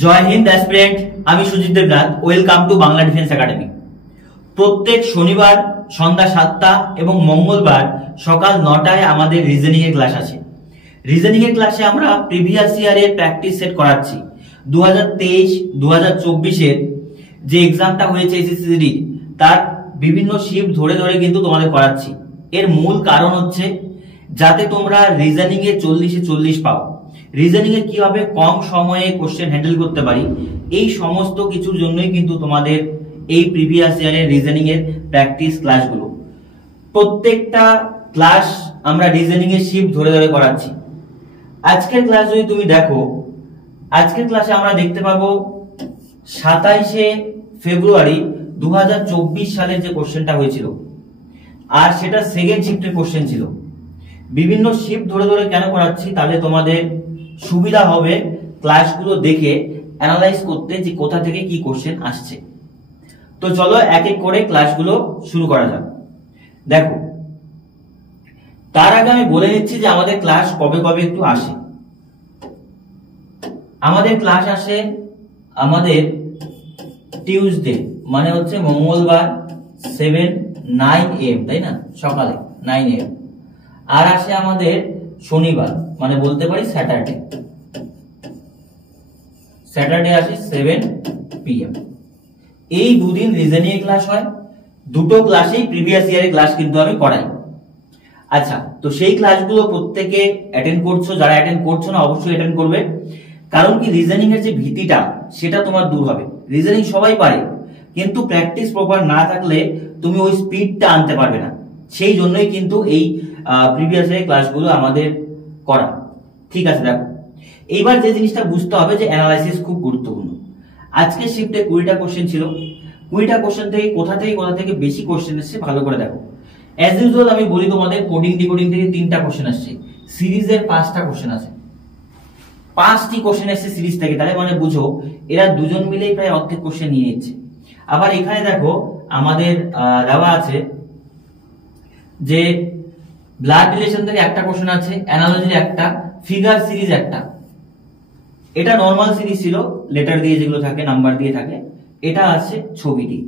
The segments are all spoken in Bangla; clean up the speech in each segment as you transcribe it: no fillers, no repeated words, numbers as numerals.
জয় হিন্দ অ্যাসপিরেন্ট, আমি Sujit Debnath. Welcome to Bangla defence academy. প্রত্যেক শনিবার সন্ধ্যা 7টা এবং মঙ্গলবার সকাল 9টায় আমাদের রিজনিং এর ক্লাস আছে। রিজনিং এর ক্লাসে আমরা প্রিভিয়াস ইয়ারের প্র্যাকটিস সেট করাচ্ছি। 2023-2024 এর যে এক্সামটা হয়েছে এসএসসি তার বিভিন্ন শিফট ধরে ধরে কিন্তু তোমাদের করাচ্ছি। এর মূল কারণ হচ্ছে যাতে তোমরা রিজনিং এ 40-এ 40 পাও, রিজনিং এ কিভাবে কম সময়ে কোশ্চেন হ্যান্ডেল করতে পারি, এই সমস্ত কিছুর জন্যই কিন্তু তোমাদের এই প্রিভিয়াস ইয়ারের রিজনিং এর প্র্যাকটিস ক্লাসগুলো। প্রত্যেকটা ক্লাস আমরা রিজনিং এর শিফট ধরে ধরে করাচ্ছি। আজকের ক্লাস যদি তুমি দেখো, আজকের ক্লাসে আমরা দেখতে পাবো 27শে ফেব্রুয়ারি 2024 সালের যে কোশ্চেনটা হয়েছিল, আর সেটা সেকেন্ড শিফটের কোশ্চেন ছিল। বিভিন্ন শিফট ধরে ধরে কেন করাচ্ছি, তাহলে তোমাদের সুবিধা হবে ক্লাসগুলো দেখে অ্যানালাইজ করতে যে কোথা থেকে কি কোশ্চেন আসছে। তো চলো এক এক করে ক্লাসগুলো শুরু করা যাক। দেখো, তার আগে আমি বলে নিচ্ছি যে আমাদের ক্লাস কবে কবে একটু আসে। আমাদের ক্লাস আসে আমাদের টিউসডে, মানে হচ্ছে মঙ্গলবার 7-9 AM, তাই না, সকালে 9 AM। আর আসে আমাদের শনিবার, মানে বলতে পারি স্যাটারডে। স্যাটারডে আসে 7 PM। এই দুদিন রিজনিং ক্লাস হয়। দুটো ক্লাসেই প্রিভিয়াস ইয়ারের ক্লাস কিন্তু আমি করাই। আচ্ছা, তো সেই ক্লাসগুলো প্রত্যেকে অ্যাটেন্ড করছো, যারা অ্যাটেন্ড করছো না অবশ্যই অ্যাটেন্ড করবে। কারণ কি, রিজনিং এর যে ভীতিটা সেটা তোমার দূর হবে। রিজনিং সবাই পারে, কিন্তু প্র্যাকটিস প্রপার না থাকলে তুমি ওই স্পিডটা আনতে পারবে না। সেই জন্যই কিন্তু এই প্রিভিয়াস ইয়ারের ক্লাসগুলো আমাদের করা। ঠিক আছে, দেখো এইবার যে জিনিসটা বুঝতে হবে যে অ্যানালাইসিস খুব গুরুত্বপূর্ণ। আজকে শিফটে 20টা কোশ্চেন ছিল। 20টা কোশ্চেন থেকে কোথা থেকে বেশি কোশ্চেন এসেছে ভালো করে দেখো। অ্যাজ ইউজুয়াল আমি বলি তোমাদের কোডিং ডিকোডিং থেকে 3টা কোশ্চেন আসছে, সিরিজের 5টা কোশ্চেন আছে। 5টি কোশ্চেন এসেছে সিরিজ থেকে, তাহলে মানে বুঝো এরা দুজন মিলেই প্রায় অর্ধেক কোশ্চেন নিয়ে নিচ্ছে। আবার এখানে দেখো আমাদের দেওয়া আছে যে ব্লাড রিলেশন থেকে একটা কোশ্চেন আছে, অ্যানালজির একটা, ফিগার সিরিজ একটা। এটা নরমাল সিরিজ ছিল, লেটার দিয়ে যেগুলো থাকে, নাম্বার দিয়ে থাকে। এটা আছে ছবিটি।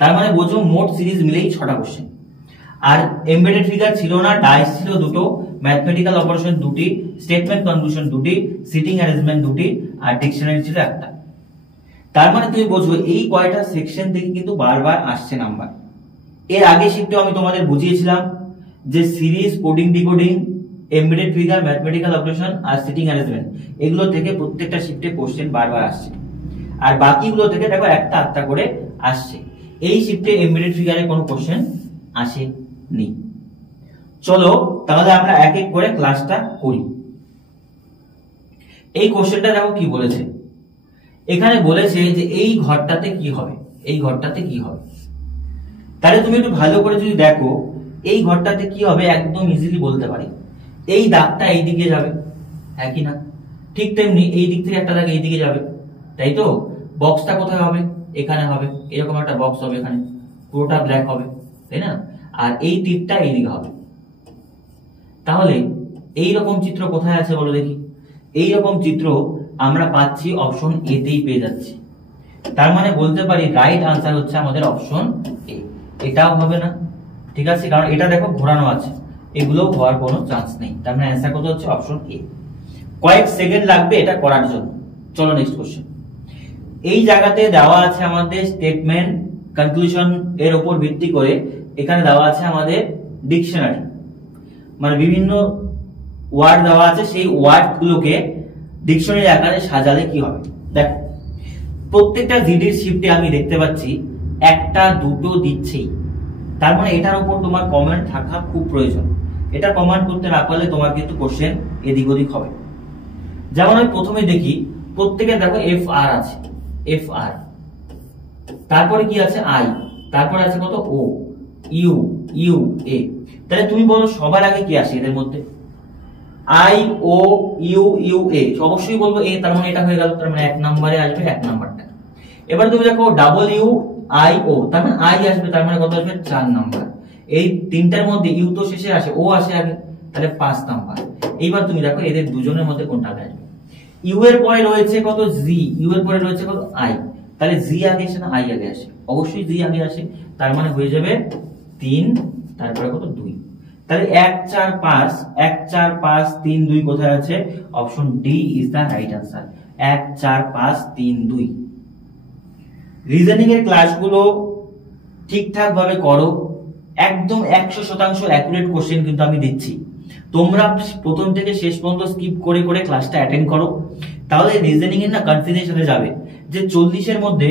তার মানে বোঝো মোট সিরিজ মিলেই 6টা কোশ্চেন। আর এমবেডেড ফিগার ছিল না, ডাইস ছিল দুটো, ম্যাথমেটিক্যাল অপারেশন দুটি, স্টেটমেন্ট কনক্লুশন দুটি, সিটিং অ্যারেঞ্জমেন্ট দুটি, আর ডিকশনারি ছিল একটা। তার মানে তুমি বোঝো এই কয়টা সেকশন থেকে কিন্তু বারবার আসছে নাম্বার। এর আগে শিফটেও আমি তোমাদের বুঝিয়েছিলাম যে series, coding decoding, embedded figure, mathematical operation আর সিটিং অ্যারেঞ্জমেন্ট, এগুলো থেকে প্রত্যেকটা শিফটে কোশ্চেন বারবার আসছে। আর বাকিগুলো থেকে দেখো একটা আধটা করে আসছে। এই শিফটে এমবেডেড ফিগারে কোনো কোশ্চেন আসেনি। চলো তাহলে আমরা এক এক করে ক্লাসটা করি। এই কোশ্চেনটা দেখো কি বলেছে। এখানে বলেছে যে এই ঘরটাতে কি হবে, এই ঘরটাতে কি হবে। তাহলে তুমি একটু ভালো করে যদি দেখো এই ঘরটাতে কি হবে, একদম ইজিলি বলতে পারি। এই দাগটা এই দিকে যাবে, একই না? ঠিক তেমনি এই দিক থেকে একটা দাগ এই দিকে যাবে, তাই তো? বক্সটা কোথায় হবে? এখানে হবে। এরকম একটা বক্স হবে, এখানে পুরোটা ব্ল্যাক হবে, তাই না? আর এই তীরটা এইদিকে হবে। তাহলে এই রকম চিত্র কোথায় আছে বলো দেখি? এই রকম চিত্র আমরা পাচ্ছি অপশন এ তেই পেয়ে যাচ্ছি। তার মানে বলতে পারি রাইট আনসার হচ্ছে আমাদের অপশন এ। এটাও হবে না, ঠিক আছে, কারণ এটা দেখো ঘোরানো আছে, এগুলো হওয়ার কোনো চান্স নেই। তার মানে অ্যান্সার কত হচ্ছে অপশন এ। কয়েক সেকেন্ড লাগবে এটা করার জন্য। চলো নেক্সট কোশ্চেন। এই জায়গাতে দেওয়া আছে আমাদের স্টেটমেন্ট কনক্লুশন, এর উপর ভিত্তি করে এখানে দেওয়া আছে আমাদের ডিকশনারি, মানে বিভিন্ন ওয়ার্ড দেওয়া আছে, সেই ওয়ার্ড গুলোকে ডিকশনারি আকারে সাজালে কি হবে। দেখো প্রত্যেকটা জিডির শিফটে আমি দেখতে পাচ্ছি একটা দুটো দিচ্ছেই। তার মানে এটার উপর তোমার কমেন্ট থাকা খুব প্রয়োজন। এটা কমেন্ট করতে না পারলে তোমার কিন্তু কোশ্চেন এদিক ওদিক হবে। যেমন আমি প্রথমে দেখি প্রত্যেকে দেখো এফ আর আছে, এফ আর, তারপরে কি আছে আই, তারপরে আছে কত ও, ইউ, ইউ, এ। তাহলে তুমি বলো সবার আগে কি আসে এদের মধ্যে? আই, ও, ইউ, ইউ, এ। অবশ্যই বলবো এ, তার মানে এটা হয়ে গেল। তার মানে 1 নম্বরে আসবে 1 নাম্বারটা। এবার তুমি দেখো ডাবল ইউ, আই, ও, তার মানে আই আসবে, তার মানে কত আসবে 4 নাম্বার। এই তিনটার মধ্যে ইউ তো শেষে আসে, ও আসে আগে, তাহলে 5 নাম্বার। এইবার তুমি দেখো এদের দুজনের মধ্যে কোনটা আসবে। ইউ এর পরে রয়েছে কত জি, ইউ এর পরে রয়েছে কত আই, তাহলে জি আগে আসে না আই আগে আসে? অবশ্যই জি আগে আসে, তার মানে হয়ে যাবে 3 তারপরে কত 2। তাহলে 1 4 5 1 4 5 3 2 কোথায় আছে? Option D is the right answer. 1 4 5 3 2। Reasoning এর ক্লাসগুলো ঠিকঠাক ভাবে করো, একদম 100% অ্যাকুরেট কোশ্চেন কিন্তু আমি দিচ্ছি। তোমরা প্রথম থেকে শেষ পর্যন্ত স্কিপ করে করে ক্লাসটা অ্যাটেন্ড করো, তাহলে রিজনিং এর না কনফিউজের সাথে যাবে যে 40 এর মধ্যে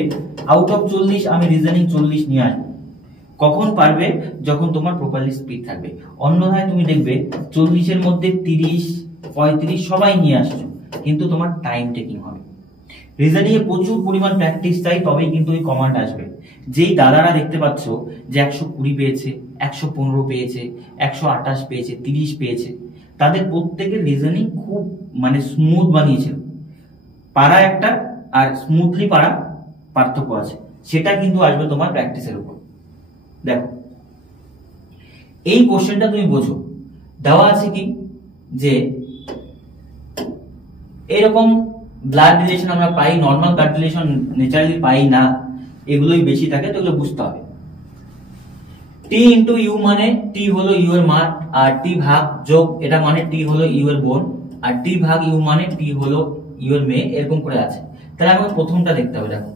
আউট অফ 40 আমি রিজনিং 40 নিয়ে আসবো। কখন পারবে? যখন তোমার প্রপারলি স্পিড থাকবে। অন্যথায় তুমি দেখবে 40 এর মধ্যে 30 35 সবাই নিয়ে আসছো, কিন্তু তোমার টাইম টেকিং হবে। রিজনিং এ প্রচুর পরিমাণ প্র্যাকটিস চাই, তবেই কিন্তু ওই কমান্ড আসবে। যেই দাদারা দেখতে পাচ্ছ যে 120 পেয়েছে, 115 পেয়েছে, 128 পেয়েছে, 30 পেয়েছে, তাদের প্রত্যেকের রিজনিং খুব মানে স্মুথ বানিয়েছিল। পারা একটা আর স্মুথলি পারা পার্থক্য আছে, সেটা কিন্তু আসবে তোমার প্র্যাকটিসের উপর। দেখো এই কোশ্চেনটা তুমি বোঝো, দেওয়া আছে কি যে এরকম ব্লাড রিলেশন আমরা পাই, নর্মাল ব্লাড রিলেশন ন্যাচারালি পাই না, এগুলোই বেশি থাকে, তো এগুলো বুঝতে হবে। টি ইন্টু ইউ মানে টি হলো ইউ এর মা, আর টি ভাগ যোগ এটা মানে টি হলো ইউ এর বোন, আর টি ভাগ ইউ মানে টি হলো ইউ এর মেয়ে, এরকম করে আছে। তাহলে আমাকে প্রথমটা দেখতে হবে। দেখো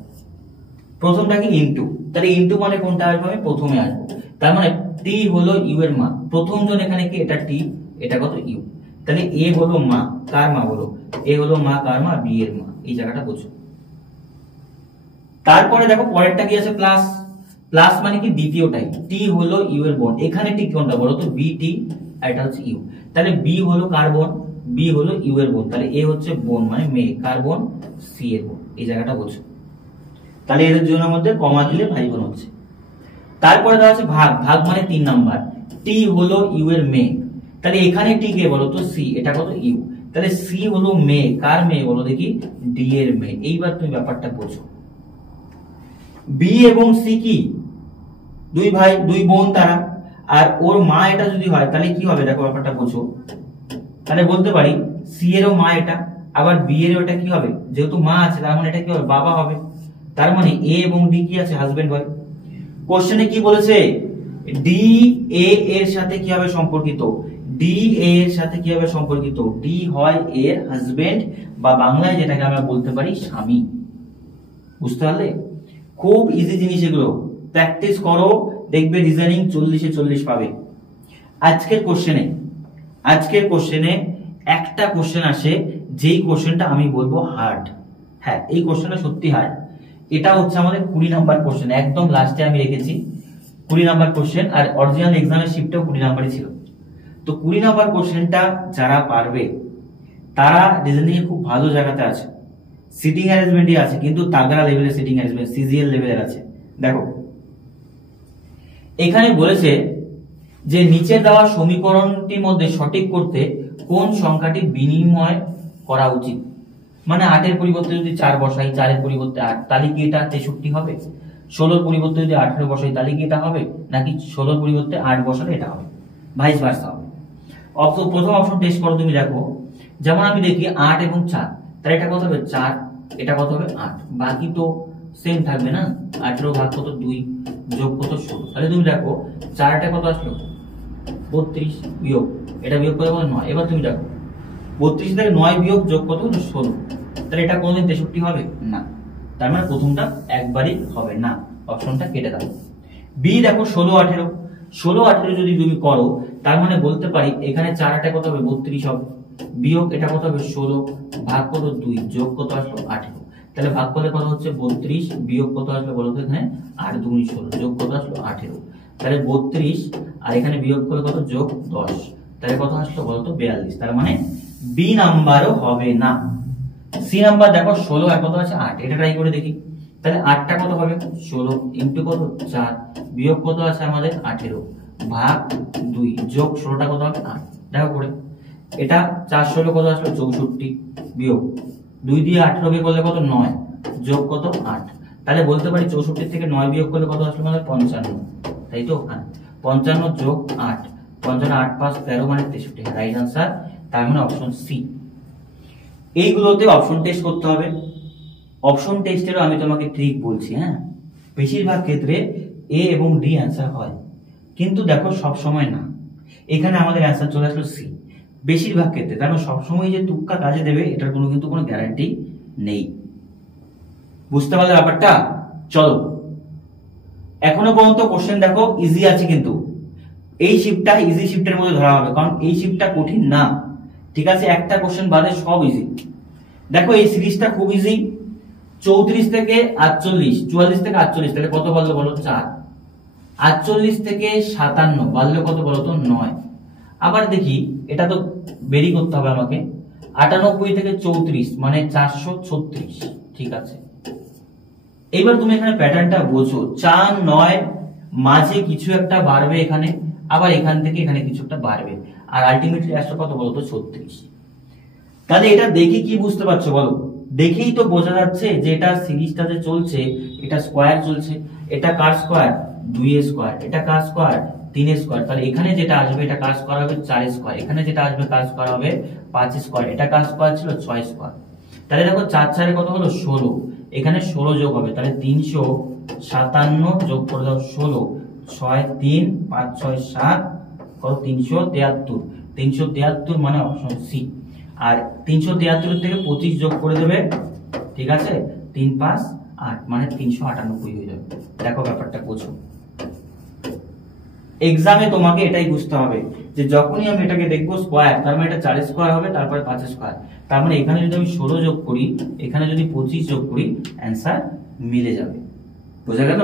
প্রথমটা কি ইন্টু, তাহলে ইন্টু মানে কোনটা আসবে? আমি প্রথমে আসবো। তার মানে টি হলো ইউ এর মা, প্রথম জন এখানে কি? এটা টি, এটা কত ইউ। তাহলে এ হলো মা, কার মা বলো? এ হলো মা, কার মা? বি এর মা। এই জায়গাটা বোঝো। তারপরে দেখো পরেরটা কি আছে? প্লাস। প্লাস মানে কি? দ্বিতীয়টাই, টি হলো ইউ এর বোন। এখানে টি কোনটা বলো তো? বি টি, আর এটা হচ্ছে ইউ। তাহলে বি হলো কার বোন? বি হলো ইউ এর বোন। তাহলে এ হচ্ছে বোন মানে মেয়ে, কার বোন? সি এর বোন। এই জায়গাটা বোঝো। তাহলে এদের দুজনের মধ্যে কমা দিলে ভাই বোন হচ্ছে। তারপরে দেওয়া আছে ভাগ। ভাগ মানে 3 নাম্বার, টি হলো ইউ এর মেয়ে। তাহলে এখানে টি কে বলো তো? সি। এটা কত? ইউ। তাহলে সি হলো মেয়ে, কার মেয়ে বলো দেখি? ডি এর মেয়ে। এইবার তুমি ব্যাপারটা বোঝো। বি এবং সি কি? দুই ভাই দুই বোন তারা, আর ওর মা এটা যদি হয় তাহলে কি হবে? দেখো ব্যাপারটা বোঝো। তাহলে বলতে পারি সি এরও মা এটা, আবার বি এর ওটা কি হবে? যেহেতু মা আছে তার মানে এটা কি হবে? বাবা হবে। তার মানে এ এবং ডি কি আছে? হাজবেন্ড হয়। কোশ্চেনে কি বলেছে? ডি এ এর সাথে কি হবে সম্পর্কিত? ডি এ এর সাথে কি হবে সম্পর্কিত? ডি হয় এর হাজবেন্ড, বা বাংলায় যেটাকে আমরা বলতে পারি স্বামী। বুঝতে পারলে? খুব ইজি জিনিস এগুলো, প্র্যাকটিস করো, দেখবে রিজনিং 40-এ 40 পাবে। আজকের কোশ্চেনে একটা কোশ্চেন আসে, যেই কোশ্চেনটা আমি বলবো হার্ড। হ্যাঁ, এই কোশ্চেনটা সত্যি হার্ড। এটা হচ্ছে আমাদের 20 নাম্বার কোশ্চেন, একদম লাস্টে আমি রেখেছি 20 নাম্বার কোশ্চেন, আর অরিজিনাল এক্সামের শিফটটাও 20 নাম্বারই ছিল। তো 20 নাম্বার কোশ্চেনটা যারা পারবে তারা রিজনিং এ খুব ভালো জায়গাতে আছে, সিটিং অ্যারেঞ্জমেন্টই আছে, কিন্তু তাগড়া লেভেলের সিটিং অ্যারেঞ্জমেন্ট, সিজিএল লেভেলের আছে। দেখো এখানে বলেছে যে নিচে দেওয়া সমীকরণটির মধ্যে সঠিক করতে কোন সংখ্যাটি বিনিময় করা উচিত। মানে 8 এর পরিবর্তে যদি 4 বসাই, 4 এর পরিবর্তে 8, তাহলে কি এটা 63 হবে? 16 এর পরিবর্তে যদি 18 বসাই তাহলে কি এটা হবে? নাকি 16 এর পরিবর্তে 8 বসালে এটা হবে? ভাইস ভার্সা হবে। প্রথম অপশন টেস্ট করো, তুমি দেখো। যেমন আমি দেখি 8 এবং 4, তাহলে এটা কত হবে? 4, এটা কত হবে? 8। বাকি তো সেম থাকবে না? 18 ভাগ কত? 2, যোগ কত? 16। তাহলে তুমি দেখো 4 টা কত আসলো? 32, বিয়োগ এটা বিয়োগ করে কত? 9। এবার তুমি দেখো 32 থেকে 9 বিয়োগ যোগ কত? 16। তাহলে এটা কোনদিন 63 হবে না। তার মানে প্রথমটা একবারই হবে না, অপশনটা কেটে দাও। বি দেখো 16 18, 16 18 যদি তুমি করো তার মানে বলতে পারি এখানে 4 8 কত হবে? 32 হবে, বিয়োগ এটা কত হবে? 16, ভাগ কত? 2, যোগ কত আসলো? 18। তাহলে ভাগ করলে কত হচ্ছে? 32, বিয়োগ কত আসলো বলো তো? এখানে 8 2 16, যোগ কত আসলো? 18। তাহলে 32 আর এখানে বিয়োগ করে কত? যোগ 10, তাহলে কত আসলো বলো তো? 42। তার মানে বি নাম্বারও হবে না। সি নাম্বার দেখো 16 আর কত আছে? 8, এটা ট্রাই করে দেখি। তাহলে 8টা কত হবে? 16 ইনটু কত? 4, বিয়োগ কত আছে আমাদের? 18, ভাগ 2, যোগ 16টা কত হবে? 8। দেখো করে এটা 4 16 কত আসলো? 64, বিয়োগ 2 দিয়ে 18 বিয়োগ করলে কত? 9, যোগ কত? 8। তাহলে বলতে পারি 64 থেকে 9 বিয়োগ করলে কত আসলো আমাদের? 55। তাই তো? হ্যাঁ, 55 যোগ 8, 55 8 5 13 মানে 63, রাইট आंसर। তার মানে অপশন সি। এইগুলোতে অপশন টেস্ট করতে হবে। অপশন টেস্টেরও আমি তোমাকে ট্রিক বলছি, হ্যাঁ, বেশিরভাগ ক্ষেত্রে এ এবং ডি অ্যান্সার হয়, কিন্তু দেখো সব সময় না। এখানে আমাদের অ্যান্সার চলে আসলো সি বেশিরভাগ ক্ষেত্রে। তার মানে সবসময় যে তুক্কা কাজে দেবে এটার কিন্তু কোনো গ্যারান্টি নেই। বুঝতে পারলে ব্যাপারটা? চলো, এখনো পর্যন্ত কোশ্চেন দেখো ইজি আছে, কিন্তু এই শিফটটা ইজি শিফটের মধ্যে ধরা হবে, কারণ এই শিফটটা কঠিন না, ঠিক আছে? একটা কোশ্চেন বাদে সব ইজি। দেখো এই সিরিজটা খুব ইজি। 34 থেকে 48, 44 থেকে 48, তাহলে কত বাড়লো বলো? 4। 48 থেকে 57 বাড়লো কত বলো তো? 9। আবার দেখি, এটা তো বেরি করতে হবে আমাকে। 98 থেকে 34 মানে 436, ঠিক আছে। এবার তুমি এখানে প্যাটার্নটা বোঝো, 4 9 মাঝে কিছু একটা বাড়বে এখানে, আবার এখান থেকে এখানে কিছু একটা বাড়বে, আর আলটিমেটলি আসলে কত বলো তো? 36। তাহলে এটা দেখে কি বুঝতে পারছো বলো? দেখেই তো বোঝা যাচ্ছে যে এটা সিরিজটা যে চলছে এটা স্কোয়ার চলছে। এটা কার স্কোয়ার? 2 এর স্কোয়ার। এটা কার স্কোয়ার? 3 এর স্কোয়ার। তাহলে এখানে যেটা আসবে এটা কার স্কোয়ার হবে? 4 এর স্কোয়ার। এখানে যেটা আসবে কার স্কোয়ার হবে? 5 এর স্কোয়ার। এটা কার স্কোয়ার ছিল? 6 স্কোয়ার। তাহলে দেখো 4 4 কত হলো? 16। এখানে 16 যোগ হবে, তাহলে 357 যোগ করে দাও 16, 6 3 5 6 7 কত? 373। 373 মানে অপশন সি। আর 373 থেকে 25 যোগ করে দেবে, ঠিক আছে? 3 5 8 মানে 398 হয়ে যাবে। দেখো ব্যাপারটা বোঝো। এক্সামে তোমাকে এটাই বুঝতে হবে যে যখনই আমি এটাকে দেখবো স্কোয়ার, তার মানে এটা 4 স্কোয়ার হবে, তারপরে 5 স্কোয়ার। তার মানে এখানে যদি আমি 16 যোগ করি, এখানে যদি 25 যোগ করি, অ্যান্সার মিলে যাবে। বোঝা গেল?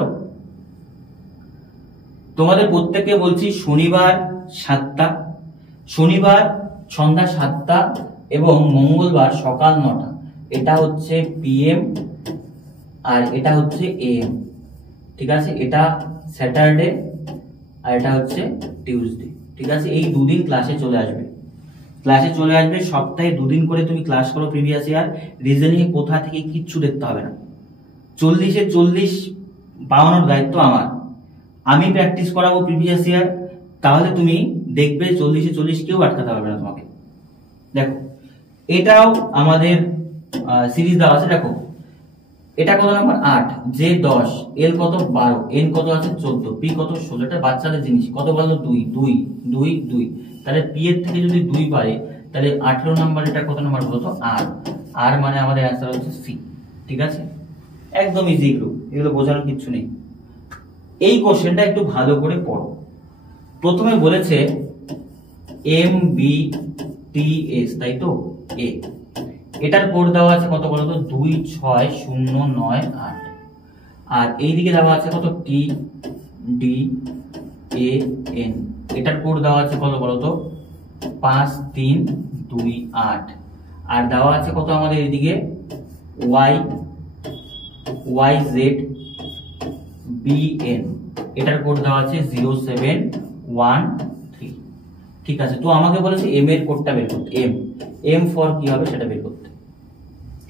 তোমাদের প্রত্যেককে বলছি শনিবার 7টা, শনিবার সন্ধ্যা 7টা এবং মঙ্গলবার সকাল 9টা। এটা হচ্ছে পিএম আর এটা হচ্ছে এএম, ঠিক আছে? এটা স্যাটারডে আর এটা হচ্ছে টিউসডে, ঠিক আছে? এই দুদিন ক্লাসে চলে আসবে, ক্লাসে চলে আসবে। সপ্তাহে 2 দিন করে তুমি ক্লাস করো প্রিভিয়াস ইয়ার। রিজনিং এ কোথা থেকে কিচ্ছু দেখতে হবে না। 40-এ 40 পাওয়ানোর দায়িত্ব আমার। আমি প্র্যাকটিস করাবো প্রিভিয়াস ইয়ার, তাহলে তুমি দেখবে 40-এ 40 কেউ আটকাতে পারবে না তোমাকে। দেখো এটাও আমাদের সিরিজ দেওয়া আছে। দেখো এটা কত নাম্বার? 8, জে 10, এল কত? 12, এন কত আছে? 14, পি কত? 16। এটা বাচ্চাদের জিনিস। কত বললো? 2 2 2 2। তাহলে পি এর থেকে যদি 2 পারে, তাহলে 18 নাম্বার এটা কত নাম্বার বলো তো? আর আর মানে আমাদের অ্যান্সার হচ্ছে সি, ঠিক আছে? একদম ইজি, এগুলো বোঝানোর কিছু নেই। এই কোশ্চেনটা একটু ভালো করে পড়ো। প্রথমে বলেছে এম বি টি এস, তাই তো? এ, এটার কোড দেওয়া আছে কত বলতো? 26098। আর এইদিকে দেওয়া আছে কত? T D A N. এটার কোড দেওয়া আছে কত বলতো? 5328। আর দেওয়া আছে কত আমাদের এইদিকে? Y Y Z B N. এটার কোড দেওয়া আছে 0713, ঠিক আছে? তো আমাকে বলেছে এম এর কোডটা বের করতে। এম এম ফর কি হবে সেটা বের করতে।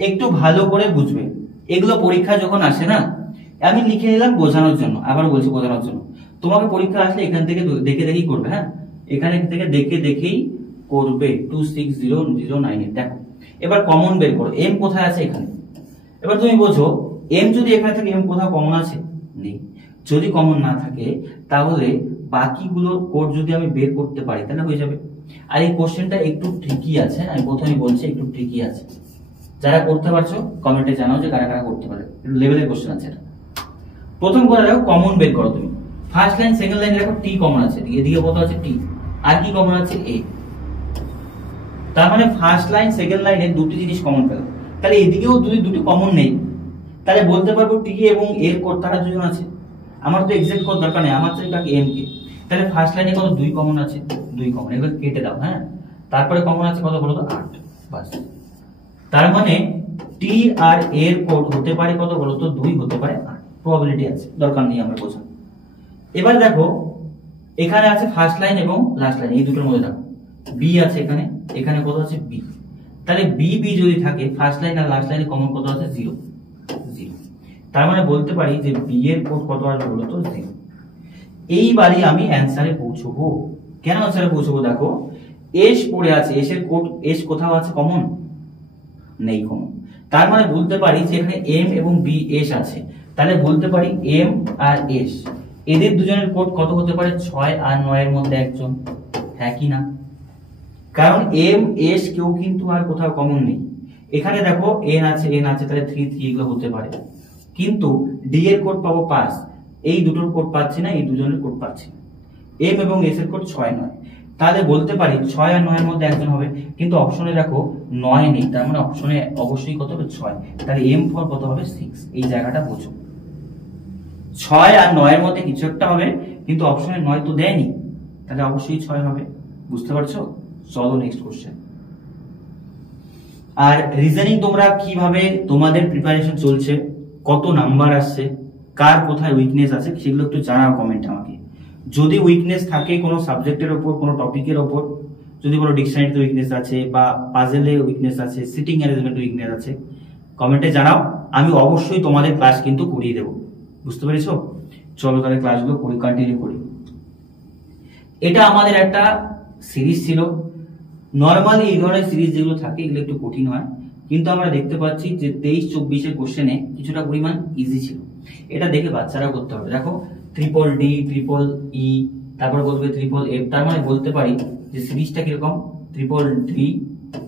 একটু ভালো করে বুঝবে, এগুলো পরীক্ষা যখন আসে না, আমি লিখে নিলাম বোঝানোর জন্য, আবার বলছি বোঝানোর জন্য। তোমাকে পরীক্ষা আসলে এখান থেকে দেখে দেখেই করবে, হ্যাঁ, এখানে থেকে দেখে দেখেই করবে। 26009। দেখো এবার কমন বের করো। এম কোথায় আছে? এখানে। এবার তুমি বোঝো, এম যদি এখানে থাকে, এম কোথাও কমন আছে? নেই। যদি কমন না থাকে তাহলে বাকিগুলোর কোড যদি আমি বের করতে পারি তাহলে হয়ে যাবে। আর এই কোশ্চেনটা একটু ট্রিকি আছে, আমি প্রথমে বলছি একটু ট্রিকি আছে। যারা করতে পারছো কমেন্টে জানাও যে কারা কারা করতে পারে। লেভেলের কোশ্চেন আছে এটা। প্রথম কথা দেখো, কমন বের করো তুমি। ফার্স্ট লাইন সেকেন্ড লাইন দেখো টি কমন আছে, এদিকে কত আছে? টি। আর কি কমন আছে? এ। তার মানে ফার্স্ট লাইন সেকেন্ড লাইনে দুটি জিনিস কমন পেল। তাহলে এদিকেও দুটি কমন নেই, তাহলে বলতে পারবো টি এবং এর কোড তারা দুজন আছে। আমার তো এক্সাক্ট কোড দরকার নেই, আমার চাই কাকে? M K. তাহলে ফার্স্ট লাইনে কত? 2 কমন আছে, 2 কমন। এবার কেটে দাও, হ্যাঁ। তারপরে কমন আছে কত বলো তো? 8, বাস। তার মানে টি আর এর কোড হতে পারে কত বলো তো? 2 হতে পারে 8, প্রবাবিলিটি আছে, দরকার নেই আমরা বোঝা। এবার দেখো এখানে আছে ফার্স্ট লাইন এবং লাস্ট লাইন, এই দুটোর মধ্যে দেখো বি আছে এখানে, এখানে কত আছে? বি। তাহলে বি বি যদি থাকে, ফার্স্ট লাইন আর লাস্ট লাইনে কমন কত আছে? 0 0। তার মানে বলতে পারি যে বি এর কোড কত আসবে বলো তো? 0। এইবারই আমি অ্যান্সারে পৌঁছবো। কেন অ্যান্সারে পৌঁছবো? দেখো এস পড়ে আছে, এস এর কোড, এস কোথাও আছে কমন? নেই কোনো। তার মানে বলতে পারি যে এখানে এম এবং বি এস আছে, তাহলে বলতে পারি এম আর এস এদের দুজনের কোড কত হতে পারে? 6 আর 9 এর মধ্যে একজন, হ্যাঁ কি না? কারণ এম এস কেউ কিন্তু আর কোথাও কমন নেই। এখানে দেখো এন আছে তাহলে 3 3 এগুলো হতে পারে, কিন্তু ডি এর কোড পাবো 5, এই দুটোর কোড পাচ্ছি না, এই দুজনের কোড পাচ্ছি। এম এবং এস এর কোড 6 9, তাহলে বলতে পারি 6 আর 9 এর মধ্যে একজন হবে, কিন্তু অপশনে দেখো 9 নেই, তার মানে অপশনে অবশ্যই কত হবে? 6। তাহলে এম ফর কত হবে? 6। এই জায়গাটা বোঝো, 6 আর 9 এর মধ্যে কিছু একটা হবে, কিন্তু অপশনে 9 তো দেয়নি, তাহলে অবশ্যই 6 হবে। বুঝতে পারছো? চলো নেক্সট কোশ্চেন। আর রিজনিং তোমরা কিভাবে, তোমাদের প্রিপারেশন চলছে, কত নাম্বার আসছে, কার কোথায় উইকনেস আছে সেগুলো একটু জানাও কমেন্টে আমাকে। যদি উইকনেস থাকে কোনো সাবজেক্টের উপর, কোনো টপিকের উপর, যদি কোনো ডিকশনারিতে উইকনেস আছে বা পাজেলে উইকনেস আছে, সিটিং অ্যারেঞ্জমেন্টে উইকনেস আছে, কমেন্টে জানাও, আমি অবশ্যই তোমাদের ক্লাস কিন্তু করিয়ে দেবো। বুঝতে পেরেছো? চলো তাহলে ক্লাসগুলো কন্টিনিউ করি। এটা আমাদের একটা সিরিজ ছিল। নরমালি এই ধরনের সিরিজ যেগুলো থাকে এগুলো একটু কঠিন হয়, কিন্তু আমরা দেখতে পাচ্ছি যে 23-24 এর কোশ্চেনে কিছুটা পরিমাণ ইজি ছিল। এটা দেখে বাচ্চারা করতে হবে। দেখো ট্রিপল ডি, ট্রিপল ই, তারপর বলবে ট্রিপল এফ, তার মানে বলতে পারি যে সিরিজটা কিরকম? ট্রিপল ডি,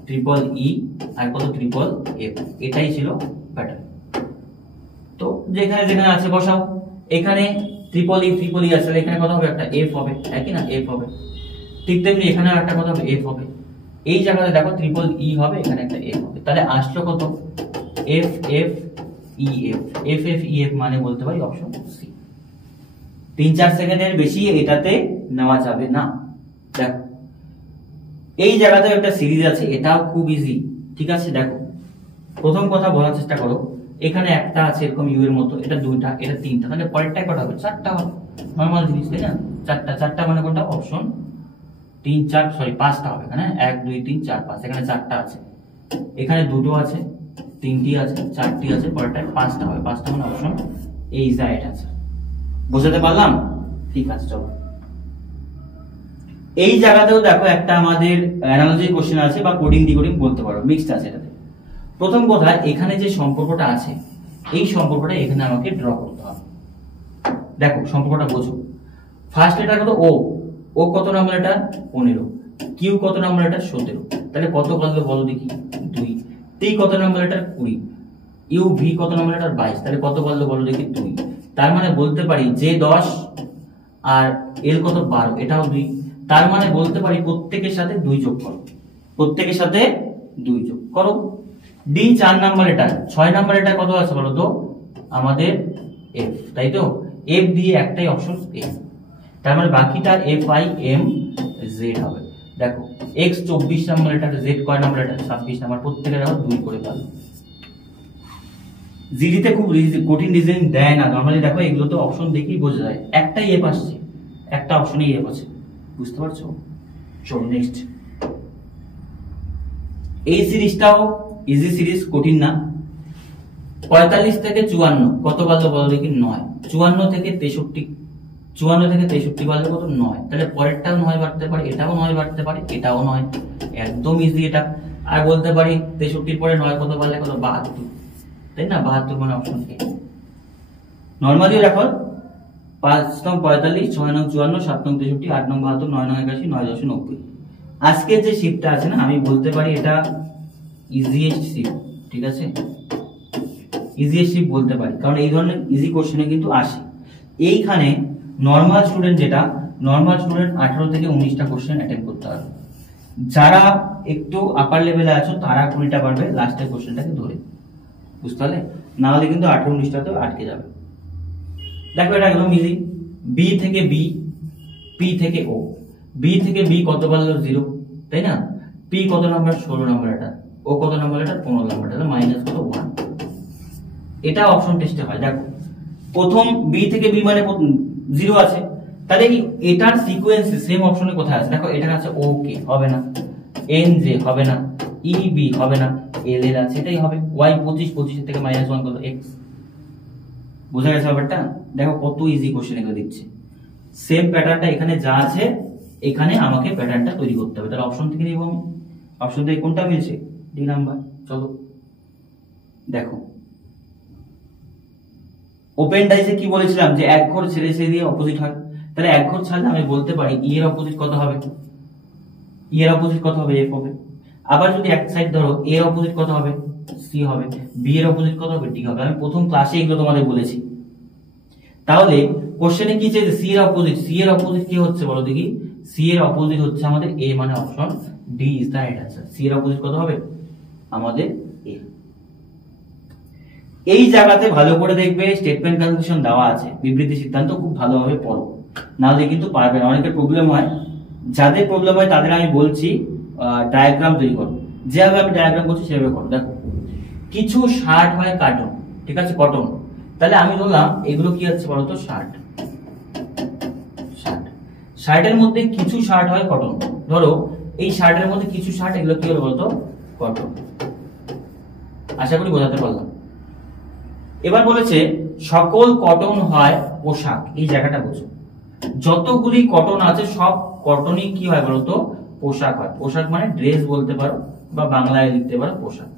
ট্রিপল ই আর কত? Triple F. এটাই ছিল প্যাটার্ন। তো যেখানে যেখানে আছে বসাও। এখানে ট্রিপল ই আছে, এখানে কত হবে? একটা এফ হবে, একই না? এফ হবে। ঠিক তেমনি এখানে একটা কত হবে? এফ হবে। এই জায়গাতে দেখো ট্রিপল ই হবে, এখানে একটা এফ হবে, তাহলে আসলো কত? F F E F. F F E F মানে বলতে পারি অপশন সি। 3-4 সেকেন্ডের বেশি এটাতে নেওয়া যাবে না। দেখো এই জায়গাতে একটা সিরিজ আছে, এটাও খুব ইজি। ঠিক আছে, দেখো প্রথম কথা বলার চেষ্টা করো। এখানে একটা আছে এরকম ইউ এর মতো, এটা 2টা, এটা 3টা, তাহলে পরেরটা কটা হবে? 4টা হবে। নরমাল জিনিস, তাই না? 4টা মানে কোনটা? অপশন 3 4, সরি 5টা হবে এখানে। 1 2 3 4 5, এখানে 4টা আছে, এখানে 2টো আছে, 3টি আছে, 4টি আছে, পরেরটা 5টা হবে। 5টা মানে option A is the right answer. বোঝাতে পারলাম? ঠিক আছে, চলো। এই জায়গাতেও দেখো একটা আমাদের অ্যানালজি কোশ্চেন আছে বা কোডিং ডিকোডিং বলতে পারো, মিক্সড আছে এটাতে। প্রথম কথা, এখানে যে সম্পর্কটা আছে এই সম্পর্কটা এখানে আমাকে ড্র করতে হবে। দেখো সম্পর্কটা বোঝো। ফার্স্ট লেটার কত? ও। ও কত নাম্বার? এটা 15। কিউ কত নাম্বার? এটা 17। তাহলে কত বললো বলো দেখি? 2। টি কত নাম্বার? এটা 20। ইউ ভি কত নাম্বার? এটা 22। তাহলে কত বললো বলো দেখি? 2। তার মানে বলতে পারি যে 10 আর এল কত? 12, এটাও 2। তার মানে বলতে পারি প্রত্যেকের সাথে 2 যোগ করো, প্রত্যেকের সাথে 2 যোগ করো। ডি 4 নাম্বার, এটা 6 নাম্বার, এটা কত আছে বলো তো? আমাদের এফ, তাই তো? এফ দিয়ে একটাই অপশন এ, তার মানে বাকিটা এফ আই এম জেড হবে। দেখো এক্স 24 নাম্বার, এটা জেড কয় নাম্বার? এটা 26 নাম্বার। প্রত্যেকের আবার 2 করে পারলো। জিডিতে খুব কঠিন ডিজাইন দেয় না নরমালি। দেখো এগুলো তো অপশন দেখেই বোঝা যায়, একটাই এফ আসছে, একটা অপশনেই এফ আছে। বুঝতে পারছো? চলো নেক্সট। এই সিরিজটাও ইজি সিরিজ, কঠিন না। 45 থেকে 54 কত পারলো বলো দেখি? 9। 54 থেকে 63, 54 থেকে 63 পারলে কত? 9। তাহলে পরেরটাও 9 বাড়তে পারে, এটাও 9 বাড়তে পারে, এটাও 9। একদম ইজি এটা। আর বলতে পারি 63 পরে 9 কত পারলে কত? 72, তাই না? 72 মানে অপশন এ। নরমালিও দেখো 5 নং 45, 6 নং 54, 7 নং 63, 8 নং 72, 9 নং 81, 9 10 90। আজকে যে শিফটটা আছে না, আমি বলতে পারি এটা ইজিয়েস্ট শিফট। ঠিক আছে, ইজিয়েস্ট শিফট বলতে পারি, কারণ এই ধরনের ইজি কোশ্চেনে কিন্তু আসে। এইখানে নরমাল স্টুডেন্ট, যেটা নরমাল স্টুডেন্ট 18 থেকে 19টা কোশ্চেন অ্যাটেম্প করতে পারবে। যারা একটু আপার লেভেলে আছো তারা 20টা পারবে লাস্টের কোশ্চেনটাকে ধরে। বুঝতে পারলে? না হলে কিন্তু 18 19টাতে আটকে যাবে। দেখো এটা একদম ইজি। বি থেকে বি, পি থেকে ও। বি থেকে বি কত পারলো? 0, তাই না? পি কত নাম্বার? 16 নাম্বার এটা। ও কত নাম্বার? এটা 15 নাম্বার। তাহলে মাইনাস কত? 1। এটা অপশন টেস্টে হয়। দেখো প্রথম বি থেকে বি মানে 0 আছে, তাহলে এটার সিকোয়েন্স সেম অপশনে কোথায় আছে? দেখো এটার আছে ওকে, হবে না। এন জে হবে না, ই বি হবে না, এল এল আছে, এটাই হবে। ওয়াই 25, 25 থেকে -1 কত? এক্স। বোঝা গেছে ব্যাপারটা? দেখো কত ইজি কোশ্চেন এগুলো দিচ্ছে। সেম প্যাটার্নটা এখানে যা আছে এখানে আমাকে প্যাটার্নটা তৈরি করতে হবে। তাহলে অপশন থেকে নিব আমি। অপশন থেকে কোনটা মিলছে? D number. চলো দেখো ওপেন ডাইসে কি বলেছিলাম যে এক ঘর ছেড়ে ছেড়ে দিয়ে অপোজিট হয়, তাহলে এক ঘর ছাড়লে আমি বলতে পারি ই এর অপোজিট কত হবে, ই এর অপোজিট কত হবে, এফ হবে। আবার যদি এক সাইড ধরো এ এর অপোজিট কত হবে, সি হবে, বি এর অপোজিট কত হবে, ডি হবে। আমি প্রথম ক্লাসে এগুলো তোমাদের বলেছি। তাহলে কোশ্চেনে কি চেয়েছে, সি এর অপোজিট, সি এর অপোজিট কি হচ্ছে বলো দেখি, সি এর অপোজিট হচ্ছে আমাদের এ, মানে option D is the right answer. C এর অপোজিট কত হবে আমাদের এ। এই জায়গাতে ভালো করে দেখবে স্টেটমেন্ট কনক্লুশন দেওয়া আছে, বিবৃতি সিদ্ধান্ত খুব ভালোভাবে পড়ো, নাহলে কিন্তু পারবে না। অনেকের প্রবলেম হয়, যাদের প্রবলেম হয় তাদের আমি বলছি ডায়াগ্রাম তৈরি করো, যেভাবে আমি ডায়াগ্রাম করছি সেভাবে করো। দেখো কিছু শার্ট হয় কার্টন, ঠিক আছে, কটন, তাহলে আমি বললাম এগুলো কি হচ্ছে বলতো, শার্ট। শার্ট, শার্টের মধ্যে কিছু শার্ট হয় কটন, ধরো এই শার্টের মধ্যে কিছু শার্ট, এগুলো কি হলো বলতো, কটন। আশা করি বোঝাতে পারলাম। এবার বলেছে সকল কটন হয় পোশাক, এই জায়গাটা বুঝো, যতগুলি কটন আছে সব কটনই কি হয় বলতো, পোশাক হয়। পোশাক মানে ড্রেস বলতে পারো বা বাংলায় লিখতে পারো পোশাক।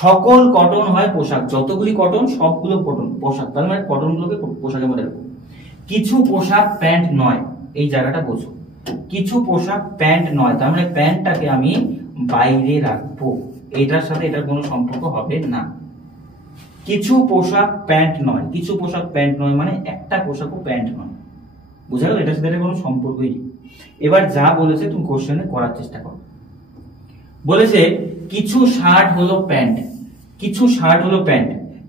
সকল কটন হয় পোশাক, যতগুলি কটন সবগুলো কটন পোশাক, তার মানে কটন গুলোকে পোশাকের মধ্যে রাখো। কিছু পোশাক প্যান্ট নয়, এই জায়গাটা বোঝো, কিছু পোশাক প্যান্ট নয়, তার মানে প্যান্টটাকে আমি বাইরে রাখবো, এটার সাথে এটার কোনো সম্পর্ক হবে না। কিছু পোশাক প্যান্ট নয়, কিছু পোশাক প্যান্ট নয় মানে একটা পোশাকও প্যান্ট নয়, বুঝা গেল, এটার সাথে এটা কোনো সম্পর্কই নেই। এবার যা বলেছে তুমি কোশ্চেনে করার চেষ্টা করো। বলেছে কিছু শার্ট হলো প্যান্ট, কিছু শার্ট হলো প্যান্ট,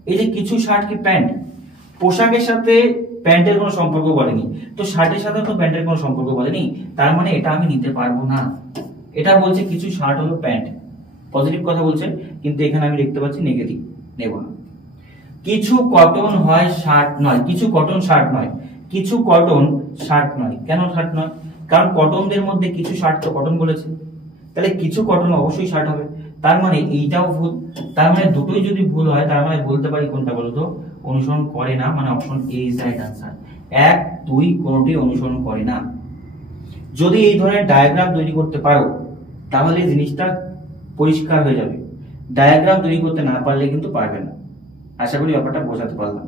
এই যে কিছু শার্ট কি প্যান্ট, পোশাকের সাথে প্যান্টের কোনো সম্পর্ক বলেনি, তো শার্টের সাথে তো প্যান্টের কোনো সম্পর্ক বলেনি, তার মানে এটা আমি নিতে পারবো না। এটা বলছে কিছু শার্ট হলো প্যান্ট, পজিটিভ কথা বলছে, কিন্তু এখানে আমি দেখতে পাচ্ছি নেগেটিভ, নেব না। কিছু কটন হয় শার্ট নয়, কিছু কটন শার্ট নয়, কিছু কটন শার্ট নয়, কেন শার্ট নয়, কারণ কটনদের মধ্যে কিছু শার্ট তো কটন বলেছে, তাহলে কিছু কটন অবশ্যই শার্ট হবে, তার মানে এইটাও ভুল। তার মানে দুটোই যদি ভুল হয়, তার মানে বলতে পারি কোনটা বলতো, অনুসরণ করে না, মানে option A is right answer. 1, 2 কোনটি অনুসরণ করে না। যদি এই ধরনের ডায়াগ্রাম তৈরি করতে পারো তাহলে জিনিসটা পরিষ্কার হয়ে যাবে, ডায়াগ্রাম তৈরি করতে না পারলে কিন্তু পারবে না। আশা করি ব্যাপারটা বোঝাতে পারলাম।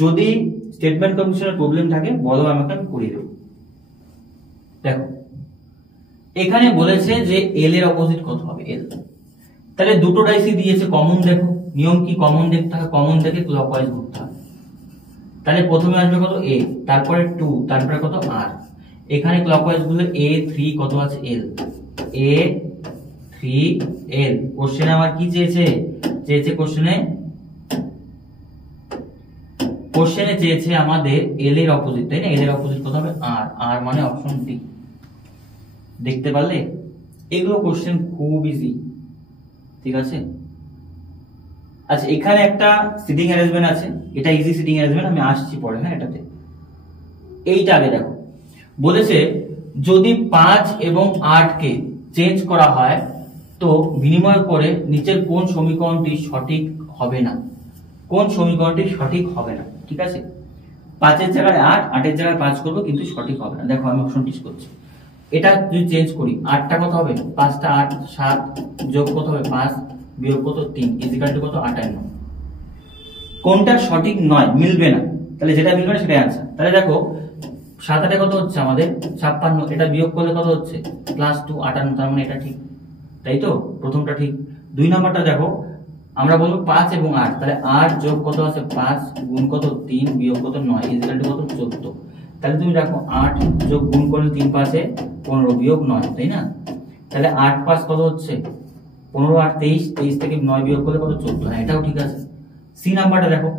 যদি স্টেটমেন্ট কনক্লুশনের প্রবলেম থাকে বলো, আমাকে আমি করিয়ে দেবো। দেখো এখানে বলেছে যে এল এর অপোজিট কত হবে, এল, তাহলে দুটো ডাইসি দিয়েছে, কমন দেখো, নিয়ম কি, কমন দেখতে হয়, কমন দেখে ক্লকওয়াইজ ঘুরতে হয়। তাহলে প্রথমে আসবে কত, এ, তারপরে 2, তারপরে কত, আর। এখানে ক্লকওয়াইজ গুলো এ 3 কত আছে, এল, এ 3 এল। কোশ্চেনে আমার কি চেয়েছে, চেয়েছে কোশ্চেনে চেয়েছে আমাদের এল এর অপোজিট, তাই না, এল এর অপোজিট কত হবে, আর, আর মানে অপশন ডি। দেখতে পারলে এগুলো কোশ্চেন খুব ইজি, ঠিক আছে। আচ্ছা এখানে একটা সিটিং অ্যারেঞ্জমেন্ট আছে, এটা ইজি সিটিং অ্যারেঞ্জমেন্ট, আমি আসছি পরে, হ্যাঁ এটাতে। এইটা আগে দেখো, বলেছে যদি 5 এবং 8 কে চেঞ্জ করা হয় তো বিনিময় করে নিচের কোন সমীকরণটি সঠিক হবে না, কোন সমীকরণটি সঠিক হবে না, ঠিক আছে। 5 এর জায়গায় 8, 8 এর জায়গায় 5 করবো, কিন্তু সঠিক হবে না। দেখো আমি অপশন টিক করছি, এটা যদি চেঞ্জ করি, 8টা কত হবে, 5টা 8, 7 যোগ কত হবে 5 বিয়োগ কত 3 ইজিক্যাল টু কত 58। কোনটা সঠিক নয়, মিলবে না, তাহলে যেটা মিলবে না সেটাই आंसर। তাহলে দেখো 7 8 কত হচ্ছে আমাদের 56, এটা বিয়োগ করলে কত হচ্ছে +2 58, তার মানে এটা ঠিক, তাই তো, প্রথমটা ঠিক। 2 নাম্বারটা দেখো, আমরা বলবো 5 এবং 8, তাহলে 8 যোগ কত আছে 5 গুণ কত 3 বিয়োগ কত 9 ইজিক্যাল টু কত 14। তাহলে তুমি দেখো 8 যোগ গুণ করলে 3 5 15 বিয়োগ 9, তাই না, তাহলে 8 5 কত হচ্ছে 15 8 23, 23 থেকে 9 বিয়োগ করলে কত 14, হ্যাঁ এটাও ঠিক আছে। সি নাম্বারটা দেখো,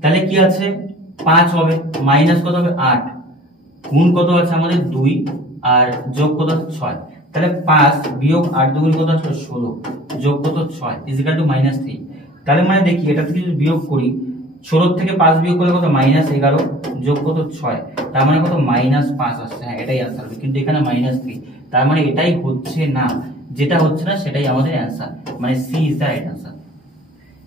তাহলে কি আছে 5 হবে, মাইনাস কত হবে 8, গুণ কত আছে আমাদের 2, আর যোগ কত আছে 6, তাহলে 5 বিয়োগ 8 দুগুণ কত আছে 16, যোগ কত 6 ইজিক্যাল টু -3। তাহলে মানে দেখি এটা থেকে যদি বিয়োগ করি, 16 থেকে 5 বিয়োগ করলে কত -11, যোগ কত 6, তার মানে কত -5 আসছে, হ্যাঁ এটাই आंसर হবে, কিন্তু এখানে -3, তার মানে এটাই হচ্ছে না, যেটা হচ্ছে না সেটাই আমাদের आंसर, মানে C is the right answer.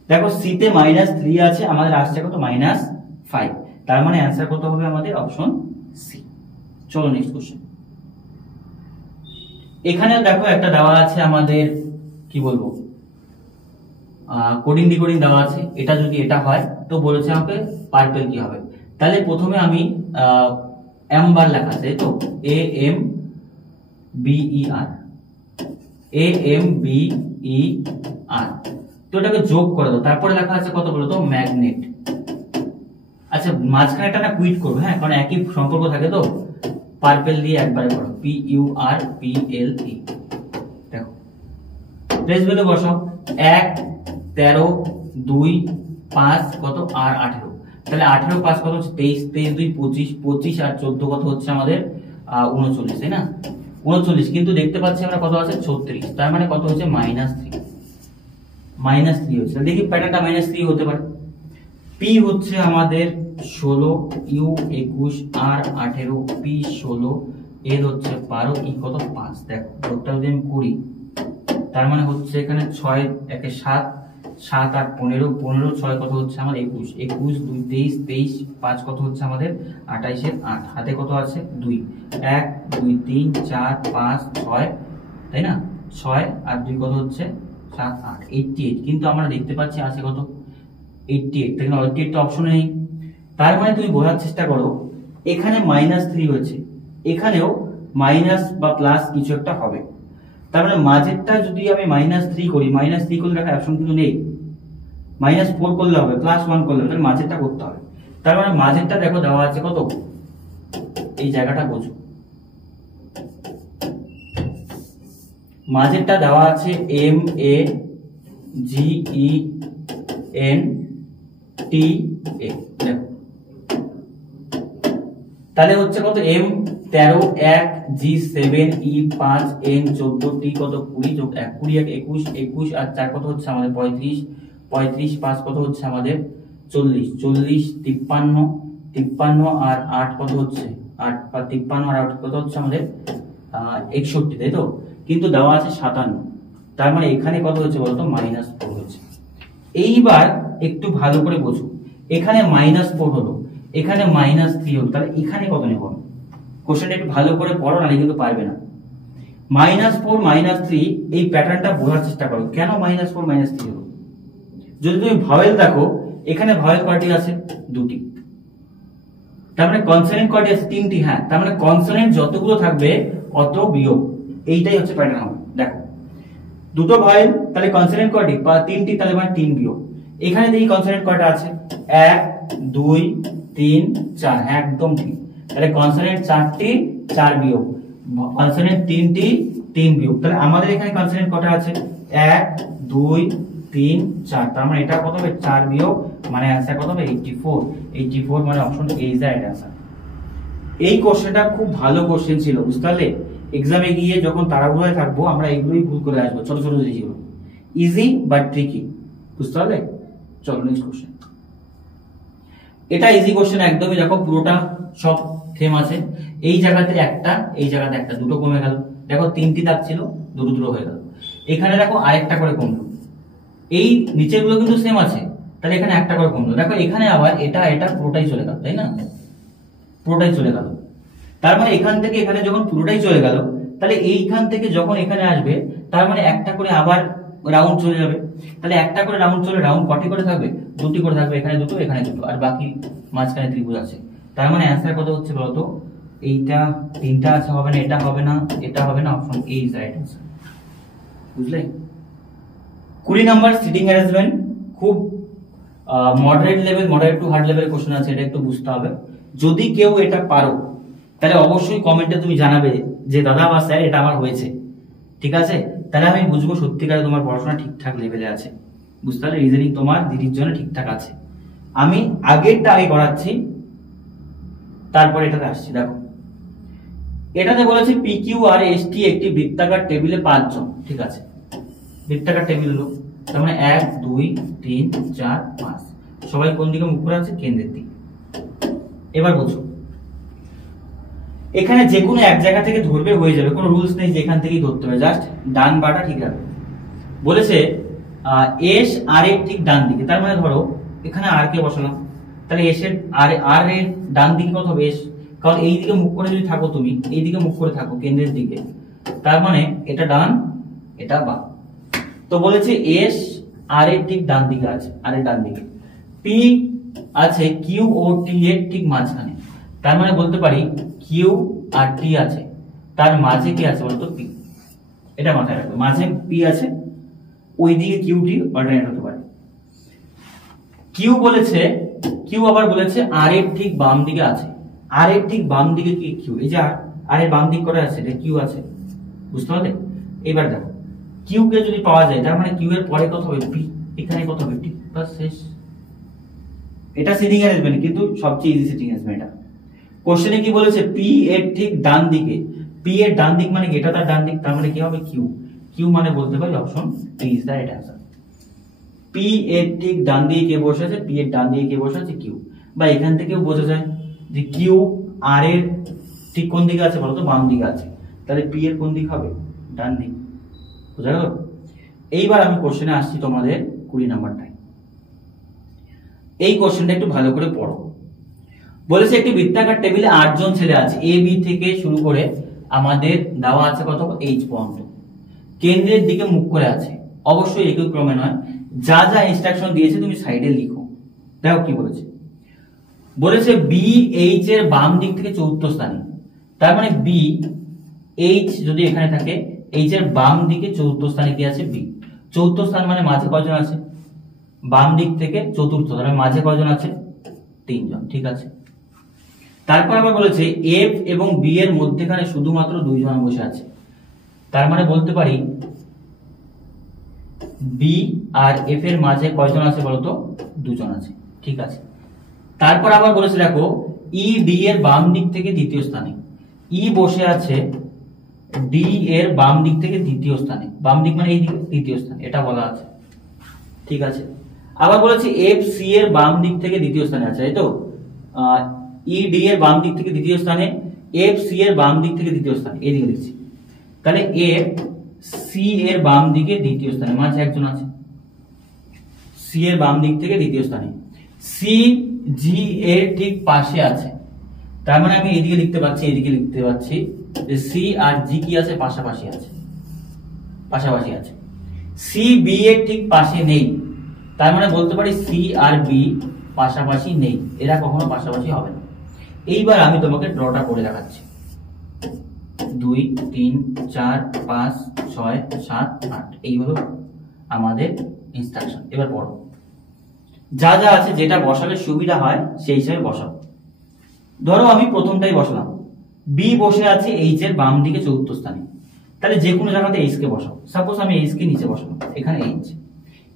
দেখো সি তে -3 আছে, আমাদের আসছে কত -5, তার মানে आंसर কত হবে আমাদের অপশন সি। চলো নেক্সট কোশ্চেন। এখানে দেখো একটা দেওয়া আছে আমাদের, কি বলবো, কোডিং ডিকোডিং দেওয়া আছে, এটা যদি এটা হয় তো বলেছে আমাকে পার্পেল কি হবে। তাহলে প্রথমে আমি এম বার লেখা আছে তো A M B E R, A M B E R, তো এটাকে যোগ করে দাও, তারপরে লেখা আছে কত বলো তো ম্যাগনেট। আচ্ছা মাঝখানে এটা না কুইট করবে, হ্যাঁ কারণ একই সম্পর্ক থাকে তো, পার্পেল দিয়ে একবারে করো P U R P L E. দেখো প্লেস ভ্যালু বসাও, 1 13 2 5 কত আর 18, তাহলে 18 5 কত হচ্ছে 23, 23 2 25, 25 আর 14 কত হচ্ছে আমাদের 39, তাই না 39, কিন্তু দেখতে পাচ্ছি আমরা কত আছে 36, তার মানে কত হচ্ছে -3 হচ্ছে। দেখি প্যাটার্নটা -3 হতে পারে। পি হচ্ছে আমাদের 16, ইউ 21 আর 18, পি 16, এর হচ্ছে 12, ই কত 5। দেখো টোটাল যদি আমি করি তার মানে হচ্ছে এখানে 6 একে 7, 7 আর 15, 15 6 কত হচ্ছে আমার 21, 21 2 23, 23 5 কত হচ্ছে আমাদের 28 এর 8, হাতে কত আছে 2, 1 2 3 4 5 6, তাই না 6 আর 2 কত হচ্ছে 7 8, 88, কিন্তু আমরা দেখতে পাচ্ছি আছে কত 88, তাই না 88 তো অপশনে নেই। তার মানে তুমি বোঝার চেষ্টা করো এখানে -3 হয়েছে, এখানেও মাইনাস বা প্লাস কিছু একটা হবে। তার মানে মাঝেরটা যদি আমি -3 করি, -3 করলে দেখা অপশন কিন্তু নেই, -4 করলে হবে, +1 করলে হবে, তাহলে মাঝেরটা করতে হবে। তার মানে মাঝেরটা দেখো দেওয়া আছে কত, এই জায়গাটা বোঝো, মাঝেরটা দেওয়া আছে MAGENTA, দেখো তাহলে হচ্ছে কত M 13 1 G7 E 5 N 14 T কত 20 যোগ 1 20 1 21 21 আর 4 কত হচ্ছে আমাদের 35 35 5 কত হচ্ছে আমাদের 40 40 53 53 আর 8 কত হচ্ছে 8 বা 53 আর 8 কত হচ্ছে আমাদের 61, তাই তো, কিন্তু দেওয়া আছে 57, তার মানে এখানে কত হচ্ছে বলতো -4 হচ্ছে। এইবার একটু ভালো করে বোঝো, এখানে -4 হলো, এখানে -3 হলো, তাহলে এখানে কত নেব? কোশ্চেনটা একটু ভালো করে পড়ো, নাহলে কিন্তু পারবে না। -4 -3 এই প্যাটার্নটা বোঝার চেষ্টা করো, কেন -4 -3 হলো। যদি তুমি ভাওয়েল দেখো, এখানে ভাওয়েল কয়টি আছে 2টি, তার মানে কনসোনেন্ট কয়টি আছে 3টি, হ্যাঁ তার মানে কনসোনেন্ট যতগুলো থাকবে অত বিয়োগ, এইটাই হচ্ছে প্যাটার্ন হবে। দেখো দুটো ভাওয়েল, তাহলে কনসোনেন্ট কয়টি 3টি, তাহলে মানে 3 বিয়োগ। এখানে দেখি কনসোনেন্ট কয়টা আছে 1 2 3 4, একদম ঠিক, তাহলে কনসোনেন্ট 4টি 4 বিয়োগ, কনসোনেন্ট 3টি 3 বিয়োগ, তাহলে আমাদের এখানে কনসোনেন্ট কয়টা আছে 1 2 3 4, তার মানে এটা কত হবে 4 বিয়োগ, মানে आंसर কত হবে 84, 84 মানে option A is the right answer. এই কোশ্চেনটা খুব ভালো কোশ্চেন ছিল, বুঝতে পারলে। এক্সামে গিয়ে যখন তাড়াহুড়োয় থাকবো আমরা এগুলোই ভুল করে আসবো, ছোট ছোট জিনিসগুলো, ইজি বাট ট্রিকি, বুঝতে পারলে। চলো নেক্সট কোশ্চেন। এটা ইজি কোশ্চেন একদমই, দেখো পুরোটা সব সেম আছে, এই জায়গাতে একটা এই জায়গাতে একটা, দুটো কমে গেল, দেখো 3টি দাগ ছিল দুটো দুটো হয়ে গেল, এখানে দেখো আরেকটা করে কমলো, এই নিচের গুলো কিন্তু সেম আছে, তাহলে এখানে একটা করে কমলো, দেখো এখানে আবার এটা এটা পুরোটাই চলে গেল, তাই না পুরোটাই চলে গেল। তার মানে এখান থেকে এখানে যখন পুরোটাই চলে গেল, তাহলে এইখান থেকে যখন এখানে আসবে তার মানে একটা করে আবার রাউন্ড চলে যাবে, তাহলে একটা করে রাউন্ড চলে, রাউন্ড কটি করে থাকবে 2টি করে থাকবে, এখানে দুটো এখানে দুটো, আর বাকি মাঝখানে ত্রিভুজ আছে। তার মানে অ্যান্সার কত হচ্ছে বলতো, এইটা 3টা আছে, হবে না, এটা হবে না, এটা হবে না, option A is right answer, বুঝলে। 20 নাম্বার সিটিং অ্যারেঞ্জমেন্ট, খুব moderate level, moderate two hard লেভেলের কোশ্চেন আছে, এটা একটু বুঝতে হবে। যদি কেউ এটা পারো তাহলে অবশ্যই কমেন্টে তুমি জানাবে যে দাদা বা স্যার এটা আমার হয়েছে, ঠিক আছে, তাহলে আমি বুঝবো সত্যিকারে তোমার পড়াশোনা ঠিকঠাক লেভেলে আছে, বুঝতে পারলে, রিজনিং তোমার দিদির জন্য ঠিকঠাক আছে। আমি আগেরটা আগে করাচ্ছি, তারপর এটাতে আসছি। দেখো এটাতে বলেছে পিকিউ আর এসটি একটি বৃত্তাকার টেবিলে 5 জন, ঠিক আছে, বৃত্তাকার টেবিল হলো, তার মানে 1 2 3 4 5, সবাই কোন দিকে মুখ করে আছে, কেন্দ্রের দিকে। এবার বুঝো, এখানে যে কোনো এক জায়গা থেকে ধরবে হয়ে যাবে, কোনো রুলস নেই যে এখান থেকেই ধরতে হবে, জাস্ট ডান বাটা ঠিক রাখবে। বলেছে এস আর এর ঠিক ডান দিকে, তার মানে ধরো এখানে আর কে বসালাম, তাহলে এস এর আর এর ডান দিকে কত হবে এস, কারণ এই দিকে মুখ করে যদি থাকো, তুমি এই দিকে মুখ করে থাকো কেন্দ্রের দিকে, তার মানে এটা ডান এটা বাম। তো বলেছে এস আর এর ঠিক ডান দিকে আছে, আর এর ডান দিকে। পি আছে কিউ ও টি এর ঠিক মাঝখানে, তার মানে বলতে পারি কিউ আর টি আছে, তার মাঝে কি আছে বলতো পি। এটা মাথায় রাখবে, মাঝে পি আছে, ওই দিকে কিউ টি অল্টারনেট হতে পারে। কিউ বলেছে, কিউ আবার বলেছে আর এর ঠিক বাম দিকে আছে, আর এর ঠিক বাম দিকে কি কিউ, এই যে আর এর বাম দিক করে আছে, এটা কিউ আছে, বুঝতে পারলে? এবার দেখো কিউ কে যদি পাওয়া যায়, তার মানে কিউ এর পরে কত হবে পি, এখানে কত হবে টি, বাস শেষ। এটা সিটিং অ্যারেঞ্জমেন্ট, কিন্তু সবচেয়ে ইজি সিটিং অ্যারেঞ্জমেন্ট। এটা কোশ্চেনে কি বলেছে, পি এর ঠিক ডান দিকে, পি এর ডান দিক মানে এটা তার ডান দিক, তার মানে কি হবে কিউ, কিউ মানে বলতে পারি option B is the right answer. P এর ঠিক ডান দিকে কে বসে আছে, পি এর ডান দিকে কে বসে আছে কিউ, বা এখান থেকেও বোঝা যায় যে কিউ আর এর ঠিক কোন দিকে আছে বলতো, বাম দিকে আছে, তাহলে পি এর কোন দিক হবে, ডান দিক। বুঝা গেল? এইবার আমি কোশ্চেনে আসছি তোমাদের 20 নাম্বারটায়। এই কোশ্চেনটা একটু ভালো করে পড়ো। বলেছে একটি বৃত্তাকার টেবিলে 8 জন ছেলে আছে, এ বি থেকে শুরু করে আমাদের দেওয়া আছে কত এইচ পর্যন্ত, কেন্দ্রের দিকে মুখ করে আছে, অবশ্যই একই ক্রমে নয়, যা যা ইনস্ট্রাকশন দিয়েছে তুমি সাইডে লিখো। দেখো কি বলেছে, বলেছে বি এইচ এর বাম দিক থেকে চতুর্থ স্থানে, তার মানে বি এইচ যদি এখানে থাকে, এইচ এর বাম দিকে চতুর্থ স্থানে কি আছে বি, চতুর্থ স্থান মানে মাঝে কয়জন আছে, বাম দিক থেকে চতুর্থ, তার মানে মাঝে কয়জন আছে 3 জন, ঠিক আছে। তারপর আবার বলেছে এফ এবং বি এর মধ্যখানে শুধুমাত্র 2 জন বসে আছে, তার মানে বলতে পারি বি আর এফ এর মাঝে কয়জন আছে বলতো, 2 জন আছে, ঠিক আছে। তারপর আবার বলেছে দেখো ই ডি এর বাম দিক থেকে দ্বিতীয় স্থানে, ই বসে আছে ডি এর বাম দিক থেকে দ্বিতীয় স্থানে, বাম দিক মানে এই দিকে দ্বিতীয় স্থানে, এটা বলা আছে, ঠিক আছে। আবার বলেছে এফ সি এর বাম দিক থেকে দ্বিতীয় স্থানে আছে, তাই তো, ই ডি এর বাম দিক থেকে দ্বিতীয় স্থানে, এফ সি এর বাম দিক থেকে দ্বিতীয় স্থানে, এইদিকে লিখছি, তাহলে এফ সি এর বাম দিকে দ্বিতীয় স্থানে, মাঝে একজন আছে, সি এর বাম দিক থেকে দ্বিতীয় স্থানে, সি জি এর ঠিক পাশে আছে, তার মানে আমি এদিকে লিখতে পাচ্ছি, এদিকে লিখতে পাচ্ছি যে সি আর জি কি আছে, পাশাপাশি আছে, পাশাপাশি আছে। সি বি এর ঠিক পাশে নেই, তার মানে বলতে পারি সি আর বি পাশাপাশি নেই, এরা কখনো পাশাপাশি হবে না। এইবার আমি তোমাকে ড্রটা করে দেখাচ্ছি, 2 3 4 5 6 7 8, এই হলো আমাদের ইনস্ট্রাকশন। এবার পড়ো, যা যা আছে যেটা বসালে সুবিধা হয় সেই হিসাবে বসাও। ধরো আমি প্রথমটাই বসালাম, বি বসে আছে এইচ এর বাম দিকে চতুর্থ স্থানে, তাহলে যে কোনো জায়গাতে এইচ কে বসাও। সাপোজ আমি এইচ কে নিচে বসালাম, এখানে এইচ,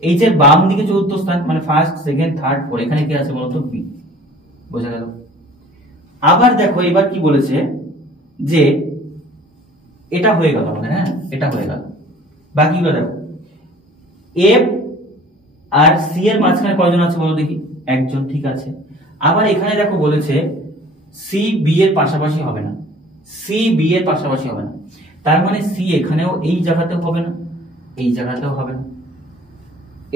এইচ এর বাম দিকে চতুর্থ স্থান মানে ফার্স্ট সেকেন্ড থার্ড ফোর, এখানে কি আছে বলতো বি, বোঝা গেল? আবার দেখো এবার কি বলেছে যে এটা হয়ে গেল আমাদের, হ্যাঁ এটা হয়ে গেল, বাকিগুলো দেখো এফ আর সি এর মাঝখানে কয়জন আছে বলো দেখি, একজন, ঠিক আছে। আবার এখানে দেখো বলেছে সি বি এর পাশাপাশি হবে না, সি বি এর পাশাপাশি হবে না, তার মানে সি এখানেও এই জায়গাতেও হবে না, এই জায়গাতেও হবে না,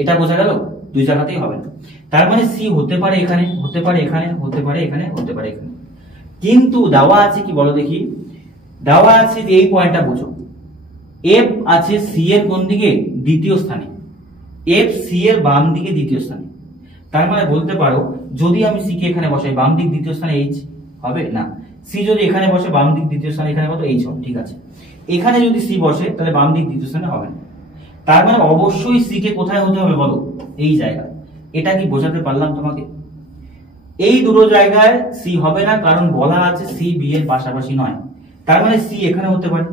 এটা বোঝা গেল, 2 জায়গাতেই হবে না। তার মানে সি হতে পারে এখানে, হতে পারে এখানে, হতে পারে এখানে, হতে পারে এখানে, কিন্তু দেওয়া আছে কি বলো দেখি, দেওয়া আছে যে এই পয়েন্টটা বুঝো, এফ আছে সি এর কোন দিকে, দ্বিতীয় স্থানে, এফ সি এর বাম দিকে দ্বিতীয় স্থানে, তার মানে বলতে পারো যদি আমি সি কে এখানে বসাই, বাম দিক দ্বিতীয় স্থানে এইচ হবে না, সি যদি এখানে বসে বাম দিক দ্বিতীয় স্থানে, এখানে কত এইচ হবে, ঠিক আছে। এখানে যদি সি বসে তাহলে বাম দিক দ্বিতীয় স্থানে হবে না, তার মানে অবশ্যই সি কে কোথায় হতে হবে বলো, এই জায়গায়। এটা কি বোঝাতে পারলাম তোমাকে? এই দুটো জায়গায় সি হবে না, কারণ বলা আছে সি বি এর পাশাপাশি নয়, তার মানে সি এখানে হতে পারে,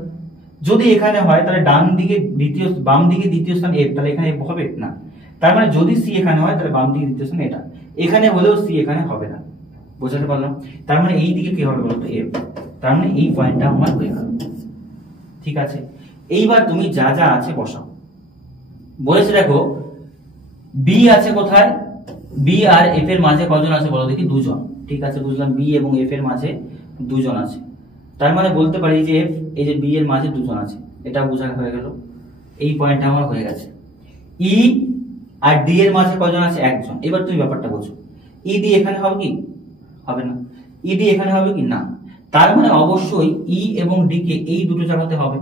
যদি এখানে হয় তাহলে ডান দিকে দ্বিতীয়, বাম দিকে দ্বিতীয় স্থান এফ, তাহলে এখানে এফ হবে না, তার মানে যদি সি এখানে হয় তাহলে বাম দিকে দ্বিতীয় স্থান এটা, এখানে হলেও সি এখানে হবে না, বোঝাতে পারলাম? তার মানে এই দিকে কি হবে বলতো এফ, তার মানে এই পয়েন্টটা আমার হয়ে গেল, ঠিক আছে। এইবার তুমি যা যা আছে বসাও। বলেছে দেখো বি আছে কোথায়, বি আর এফ এর মাঝে কজন আছে বলো দেখি, 2 জন, ঠিক আছে বুঝলাম, বি এবং এফ এর মাঝে 2 জন আছে, তার মানে বলতে পারি যে এফ এই যে বি এর মাঝে 2 জন আছে, এটা বোঝা হয়ে গেল, এই পয়েন্টটা আমার হয়ে গেছে। ই আর ডি এর মাঝে কজন আছে, 1 জন। এবার তুমি ব্যাপারটা বোঝো, ই ডি এখানে হবে কি, হবে না, ই ডি এখানে হবে কি না, তার মানে অবশ্যই ই এবং ডি কে এই দুটো জায়গাতে হবে,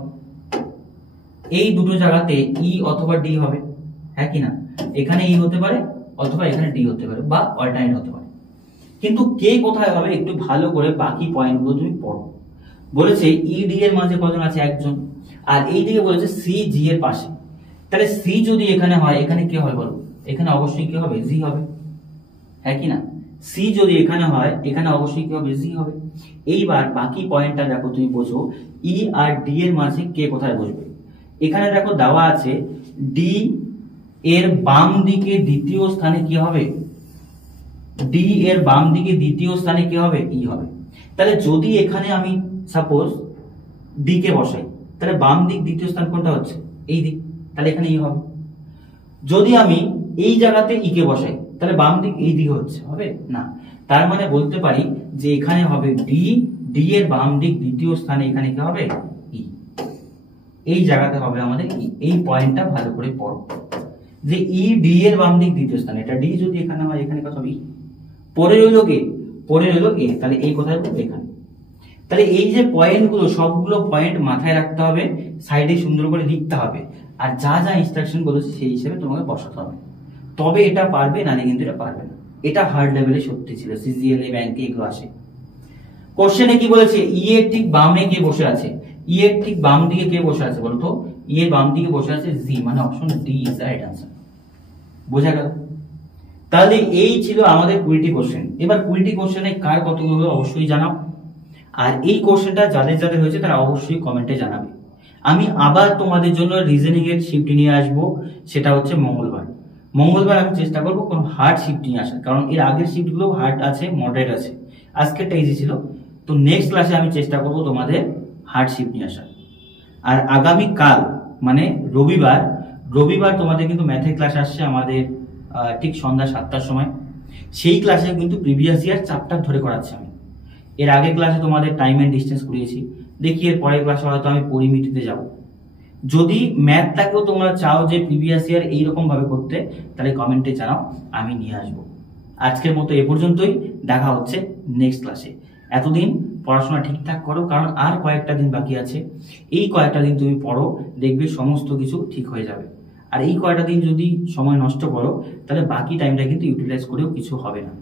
এই দুটো জায়গাতে ই অথবা ডি হবে, হ্যাঁ কি না? এখানে ই হতে পারে অথবা এখানে ডি হতে পারে বা অল্টারনেট হতে পারে। কিন্তু কে কোথায় হবে একটু ভালো করে বাকি পয়েন্টগুলো তুমি পড়ো। বলেছে ই ডি এর মাঝে কজন আছে, একজন। আর এই দিকে বলেছে সি জি এর পাশে। তাহলে সি যদি এখানে হয়, এখানে কে হয় বলো? এখানে অবশ্যই কি হবে? জি হবে, হ্যাঁ কি না? সি যদি এখানে হয়, এখানে অবশ্যই কি হবে? জি হবে। এইবার বাকি পয়েন্টটা দেখো, তুমি বোঝো ই আর ডি এর মাঝে কে কোথায় বসবে। এখানে দেখো দেওয়া আছে ডি এর বাম দিকে দ্বিতীয় স্থানে কি হবে? ডি এর বাম দিকে দ্বিতীয় স্থানে কি হবে? ই হবে। তাহলে যদি এখানে আমি সাপোজ ডি কে বসাই, তাহলে বাম দিক দ্বিতীয় স্থান কোনটা হচ্ছে? এই দিক, তাহলে এখানে ই হবে। যদি আমি এই জায়গাতে ই কে বসাই, তাহলে বাম দিক এই দিকে হচ্ছে, হবে না। তার মানে বলতে পারি যে এখানে হবে ডি, ডি এর বাম দিক দ্বিতীয় স্থানে এখানে কি হবে? ই। এই জায়গাতে হবে আমাদের ই। এই পয়েন্টটা ভালো করে পড়ো যে ই ডি এর বাম দিক দ্বিতীয় স্থানে, এটা ডি যদি এখানে হয়, এখানে কত হবে? ই। পরে রইল কে? পরে রইল এ। তাহলে এই কোথায় হবে? এখানে। তাহলে এই যে পয়েন্টগুলো, সবগুলো পয়েন্ট মাথায় রাখতে হবে, সাইডে সুন্দর করে লিখতে হবে, আর যা যা ইনস্ট্রাকশন বলেছে সেই হিসেবে তোমাকে বসাতে হবে, তবে এটা পারবে, নালে কিন্তু এটা পারবে না। এটা হার্ড লেভেলে সত্যি ছিল, সিজিএল ব্যাংকে এগুলো আসে। কোশ্চেনে কি বলেছে? ই এর ঠিক বামে কে বসে আছে? ই এর ঠিক বাম দিকে কে বসে আছে বলতো? ই এর বাম দিকে বসে আছে জি, মানে option D is the right answer. বোঝা গেল? তাহলে এই ছিল আমাদের 20টি কোশ্চেন। এবার 20টি কোশ্চেনে কার কতগুলো হলো অবশ্যই জানাও, আর এই কোশ্চেনটা যাদের যাদের হয়েছে তারা অবশ্যই কমেন্টে জানাবে। আমি আবার তোমাদের জন্য রিজনিং এর শিফট নিয়ে আসবো, সেটা হচ্ছে মঙ্গলবার। মঙ্গলবার আমি চেষ্টা করবো কোনো হার্ড শিফট নিয়ে আসার, কারণ এর আগের শিফট গুলো হার্ড আছে, মডারেট আছে, আজকেরটা ইজি ছিল। তো নেক্সট ক্লাসে আমি চেষ্টা করবো তোমাদের হার্ড শিফট নিয়ে আসার। আর আগামী কাল মানে রবিবার তোমাদের কিন্তু ম্যাথের ক্লাস আসছে আমাদের ঠিক সন্ধ্যা 7টার সময়। সেই ক্লাসে কিন্তু প্রিভিয়াস ইয়ার চ্যাপ্টার ধরে করাচ্ছি আমি। এর আগের ক্লাসে তোমাদের টাইম এন্ড ডিস্টেন্স করিয়েছি, দেখি এর পরের ক্লাসে হয়তো আমি পরিমিতিতে যাব। যদি ম্যাথটাকেও তোমরা চাও যে প্রিভিয়াস ইয়ার এইরকম ভাবে করতে, তাহলে কমেন্টে জানাও, আমি নিয়ে আসবো। আজকের মতো এ পর্যন্তই, দেখা হচ্ছে নেক্সট ক্লাসে। এতদিন পড়াশোনা ঠিকঠাক করো, কারণ আর কয়েকটা দিন বাকি আছে। এই কয়েকটা দিন তুমি পড়ো, দেখবে সমস্ত কিছু ঠিক হয়ে যাবে। আর এই কয়েকটা দিন যদি সময় নষ্ট করো, তাহলে বাকি টাইমটা কিন্তু ইউটিলাইজ করেও কিছু হবে না।